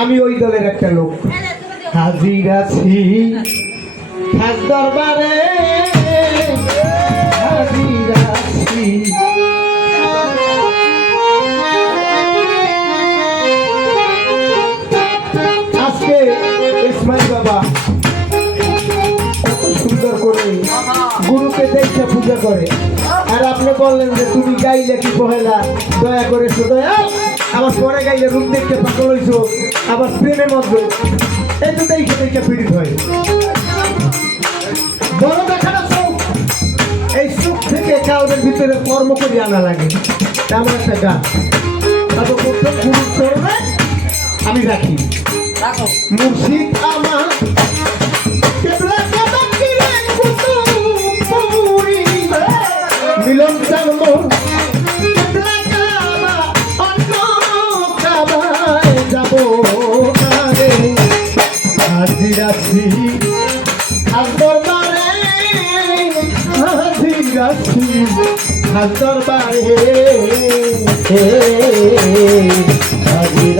আমি ওই দলের একটা লোক। হাজির আছি। খাস দরবারে। আজকে ইসমাইল বাবা সুন্দর করে গুরুকে দেখে পূজা করে। আর আপনি বললেন যে তুমি গাইলে কি পহেলা? দয়া করে দয়া। আবার পরে গাইলে রূপ দেখতে পাগল হইছো। আবার প্রেমের মধ্যে। এই তো দেখে দেখে পীড়িত হয়। বড় দেখানো চোখ এই চোখ থেকে কাউদের ভিতরে কর্ম করে আনা লাগে। তেমন একটা গান তারপর গুরুর চরণে আমি রাখি। মুর্শিদ আমার হাজ দরবারে হাজির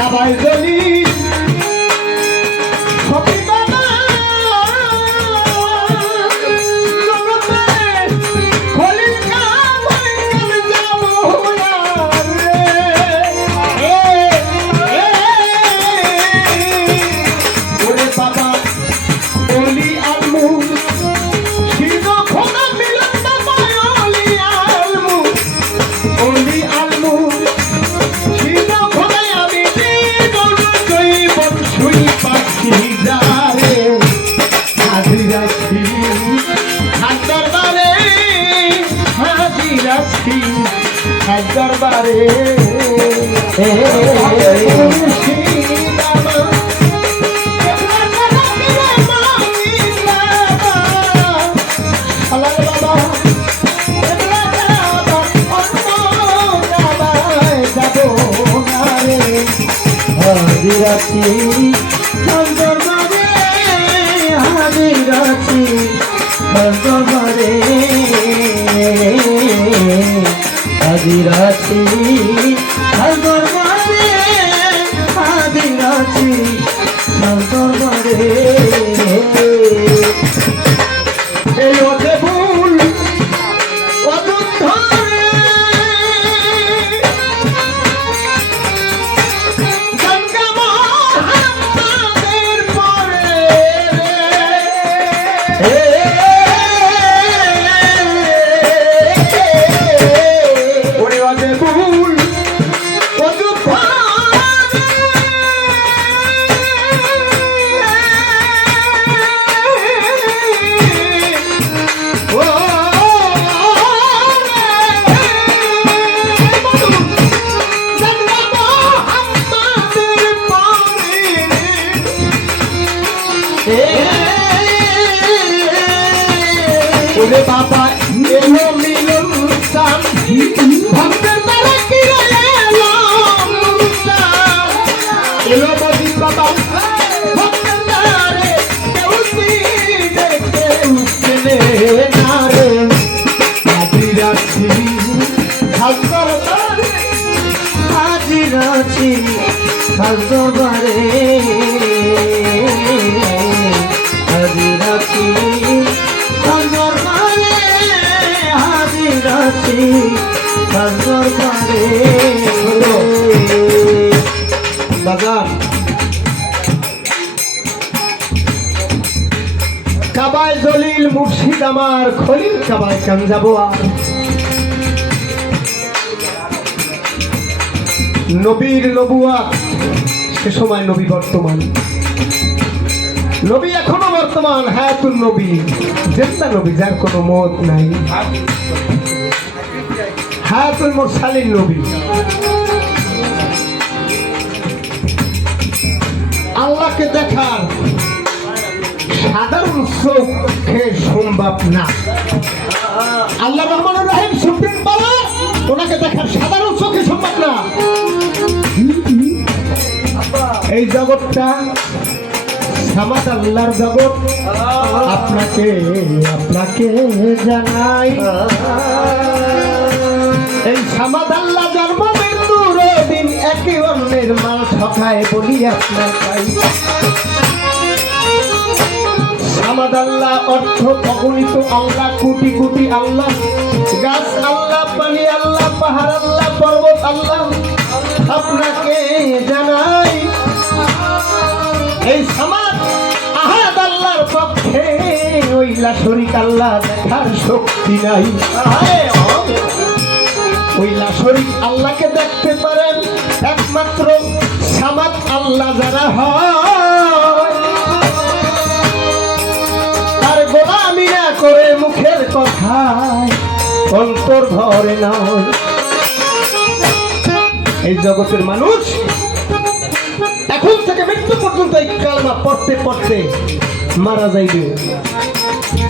কাবায় দরবারে। হাজিরাছি দরবারে হাজিরাছি ওরে বাবা, এলো মিলন সাম ভক্তের তারা কি এলো এলো মোদি বাবা, ভক্তের তারে কেউ সিনে কেউ সিনে না রে। হাজির আছি হাজার হাজির আছি কাবায় জলিল মুর্শিদ আমার, খলিল নবীর নবুয়া, সে সময় নবী বর্তমান। নবী এখনও বর্তমান হায়াতুল নবী। জেন্দা নবী, যার কোনো মত নাই। হায়াতুল মুরসালিন নবী। আল্লাহকে দেখার সাধারণ চোখে সম্ভব না। আল্লাহ রহমান রাহিম সুপ্রিম পাওয়ার, ওনাকে দেখার সাধারণ চোখে সম্ভব না। এই জগৎটা সামাদ আল্লাহর জগৎ। আপনাকে আপনাকে জানাই। এই সামাদ আল্লাহ জন্ম মৃত্যুর দিন একে অন্যের মাল ঠকায় বলি আপনার পাই। সামাদ আল্লাহ অর্থ অগণিত আল্লাহ, কোটি কোটি আল্লাহ। গাছ আল্লাহ, পানি আল্লাহ, পাহাড় আল্লাহ, পর্বত আল্লাহ। আপনাকে জানাই, এই সমাজ আহাদ আল্লাহর পক্ষে ওইলা শরিক আল্লাহ দেখার শক্তি নাই। ওইলা শরিক আল্লাহকে দেখতে পারেন, একমাত্র সামাদ আল্লাহ যারা হয়। আর গোলামি না করে মুখের কথায় অন্তর ধরে নয়। এই জগতের মানুষ এখন থেকে মৃত্যু পর্যন্ত এই কালমা পড়তে পড়তে মারা যাইবে।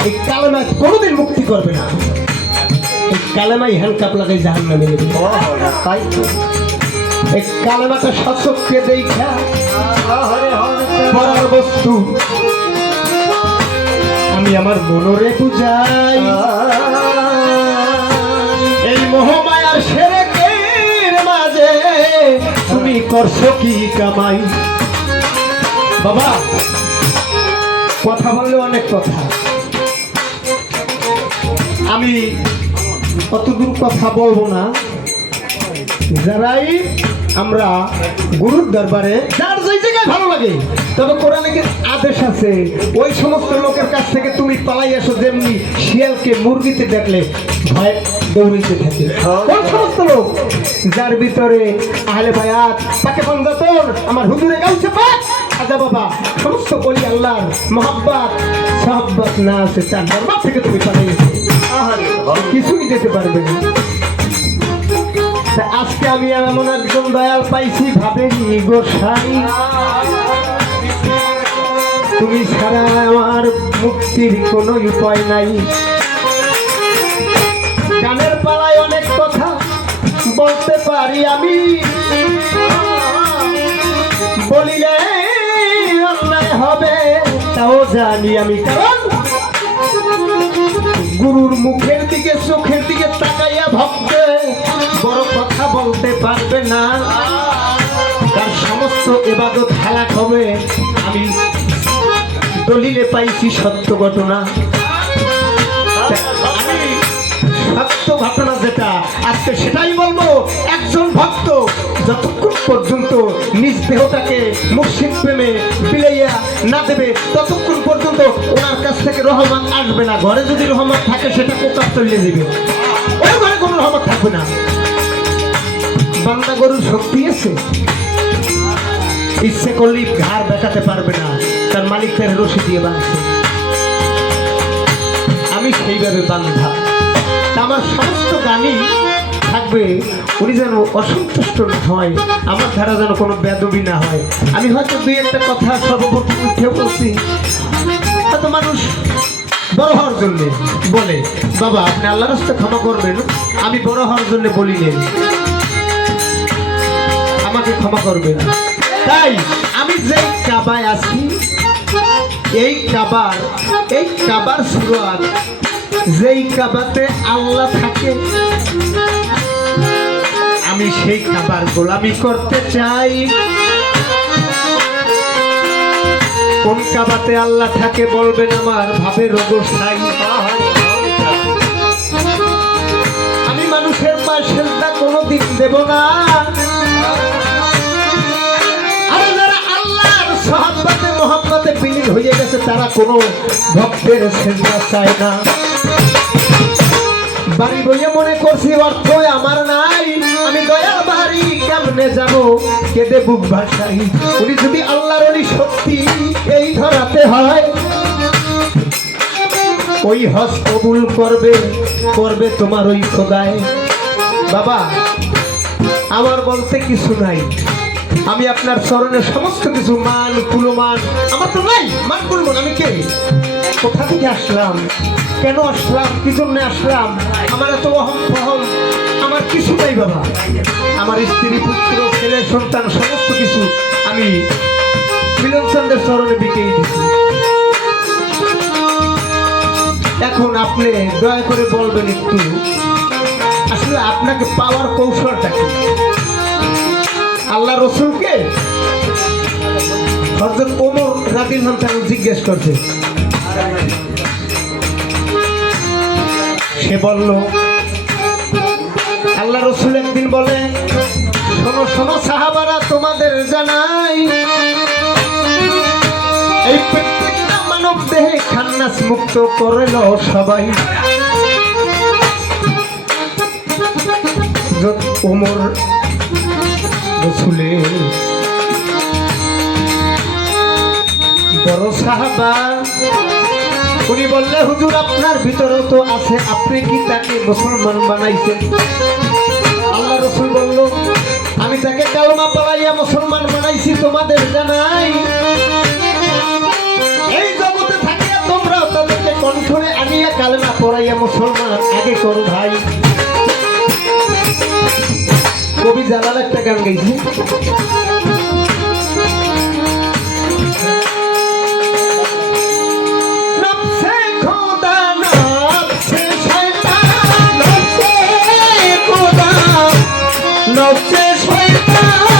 এই কালেমা কোনোদিন মুক্তি করবে না। কালেমাই হ্যান্ডকাপ লাগাই জাহান নামে তাই। এই কালেমাটা সচককে দেখা। পড়ার বস্তু। আমি আমার মনরে পূজাই এই মোহমায়ার সেরেকের মাঝে তুমি করছ কি কামাই? বাবা কথা বললে অনেক কথা। আমি অতদূর কথা বলব না। যারাই আমরা গুরুর দরবারে যার যেই জায়গায় ভালো লাগে, তবে কোরআনে কি আদেশ আছে? ওই সমস্ত লোকের কাছ থেকে তুমি পালাই আসো যেমনি শিয়ালকে মুরগিতে দেখলে ভয় দৌড়িতে থাকে। কোন সমস্ত লোক, যার ভিতরে আহলে বায়াত তাকে পঞ্জাতন আমার হুজুরে গাউছে পাক খাজা বাবা, সমস্ত বলি আল্লাহর মোহাব্বত, সাহাব্বত না আছে তার দরবার থেকে তুমি পালাই কিছুই যেতে পারবে না। আজকে আমি এমন একজন দয়াল পাইছি ভাবেনি গোসাই তুমি ছাড়া আমার মুক্তির কোনো উপায় নাই। গানের পালায় অনেক কথা বলতে পারি আমি। বলিলে অন্যায় হবে, তাও জানি আমি কারণ। গুরুর মুখের দিকে, চোখের দিকে তাকাইয়া ভক্তে বড় কথা বলতে পারবে না। তার সমস্ত এবাদত হালাক হবে। আমি দলিলে পাইছি সত্য ঘটনা। সত্য ঘটনা যেটা, আজকে সেটাই বলব। একজন ভক্ত যতক্ষণ পর্যন্ত নিজ দেহটাকে মুর্শিদ প্রেমে বিলাইয়া না দেবে, ততক্ষণ পর্যন্ত ওনার কাছ থেকে রহমান আসবে না। ঘরে যদি রহমান থাকে, সেটা কোকাপ চলে যাবে? ওই ঘরে কোনো রহমত থাকবে না। বান্দা গরুর শক্তি আছে। ইচ্ছে করলেই ঘাড় দেখাতে পারবে না। তার মালিক তার রশি দিয়ে বাঁধছে। আমি সেইভাবে বান্ধা। আমার সমস্ত গানই থাকবে, উনি যেন অসন্তুষ্ট হয়, আমার ধারা যেন কোনো বেদবি না হয়। আমি হয়তো দুই একটা কথা সর্বপ্রথম উঠে বলছি। হয়তো মানুষ বড় হওয়ার জন্যে বলে, বাবা, আপনি আল্লাহ রাস্তা ক্ষমা করবেন, আমি বড় হওয়ার জন্য বলি নেই আমাকে ক্ষমা করবেন। তাই আমি যে কাবায় আছি, এই কাবার এই কাবার সুরাত, যেই কাবাতে আল্লাহ থাকে আমি সেই কাবার গোলামি করতে চাই। কোন কাবাতে আল্লাহ থাকে বলবেন আমার ভাবের অবস্থায় আমি মানুষের পাশে কোনোদিন দেব না। মোহাম্মতে বিলীন হয়ে গেছে, তারা কোনো ভক্তের সেজদা চায় না। বাড়ি বইয়ে মনে করছি অর্থ আমার নাই। আমি দয়া বাড়ি কেমনে যাব? কেঁদে বুক ভাসাই উনি যদি আল্লাহর অলি সত্যি এই ধরাতে হয়, ওই হজ কবুল করবে করবে তোমার ওই খোদায়। বাবা, আমার বলতে কিছু নাই। আমি আপনার চরণে সমস্ত কিছু মান, কুলমান, আমার তো নাই, মান, কুলমান, আমি কে? কোথা থেকে আসলাম? কেন আসলাম? কি জন্য আসলাম? আমার এত অহম ফহম আমার কিছু নাই বাবা। আমার স্ত্রী, পুত্র, ছেলে, সন্তান, সমস্ত কিছু আমি মিলন চন্দ্রের চরণে বিকেই দিচ্ছি এখন আপনি দয়া করে বলবেন একটু, আসলে আপনাকে পাওয়ার কৌশলটা কি? আল্লাহ রসুলকে? হজরত ওমর রাদিল তাকে জিজ্ঞেস করছে। সে বলল আল্লাহ রসুল একদিন বলে, শোনো শোনো সাহাবারা, তোমাদের জানাই, এই প্রত্যেকটা মানব দেহে খান্নাস মুক্ত করল সবাই। ওমর রসুলের বড় সাহাবা, উনি বললে হুজুর, আপনার ভিতরেও তো আছে, আপনি কি তাকে মুসলমান বানাইছেন? তোমাদের জানাই। এই জগতে থাকিয়া তোমরাও তাদেরকে কণ্ঠরে আনিয়া কালেমা পড়াইয়া মুসলমান আগে করো ভাই। কবি জালাল একটা গান গাইছে। নফসে শয়তান।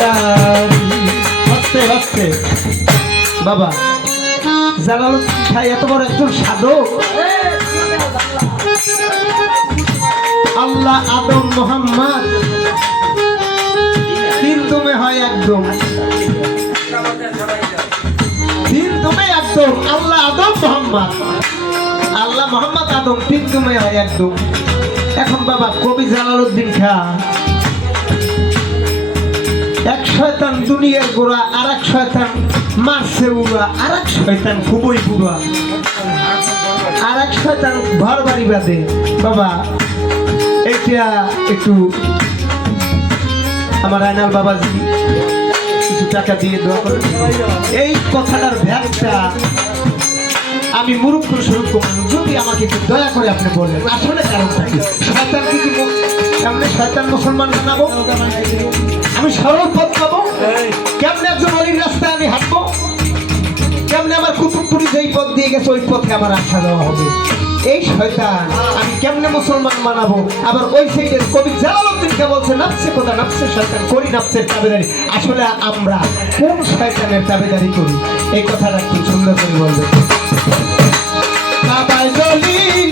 গাড়ি হস্তে হস্তে বাবা, জালাল ভাই এত বড় একজন সাধক। আল্লাহ আদম মোহাম্মদ তিন হয় একদম। তিন দুমে একদম। আল্লাহ আদম মোহাম্মদ। আল্লাহ মোহাম্মদ আদম তিন দুমে হয় একদম। এখন বাবা কবি জালালউদ্দিন খান এক শয়তান দুনিয়ার গোড়া আর এক শয়তান মারছে উড়া আর এক শয়তান খুবই বুড়া। আর এক শয়তান ঘর বাড়ি বাঁধে। বাবা এটা একটু আমার আয়নাল বাবাজি কিছু টাকা দিয়ে দোয়া করে এই কথাটার ভ্যাটটা আমি মূর্খ স্বরূপ যদি আমাকে একটু দয়া করে আপনি বললেন আসলে কারণটা কি? শয়তান কি সামনে শয়তান মুসলমান বানাবো আমি সরল পথ পাবো। কেমনে একজন অলির রাস্তায় আমি হাঁটবো? কেমনে আমার কুতুবপুরি যেই পথ দিয়ে গেছে ওই পথে আমার আশা দেওয়া হবে? এই শয়তান আমি কেমনে মুসলমান মানাবো? আবার ওই সাইডের কবি জালালউদ্দিনকে বলছে নাফসে কোথা নাফসে শয়তান করি নাফসের তাবেদারি। আসলে আমরা কোন শয়তানের তাবেদারি করি? এই কথাটা খুব সুন্দর করে বলবে। কাবায় জলিল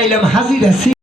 একটা কথা মনে পড়ছে বাবা এই যে গানটা গাইলাম হাজির আছি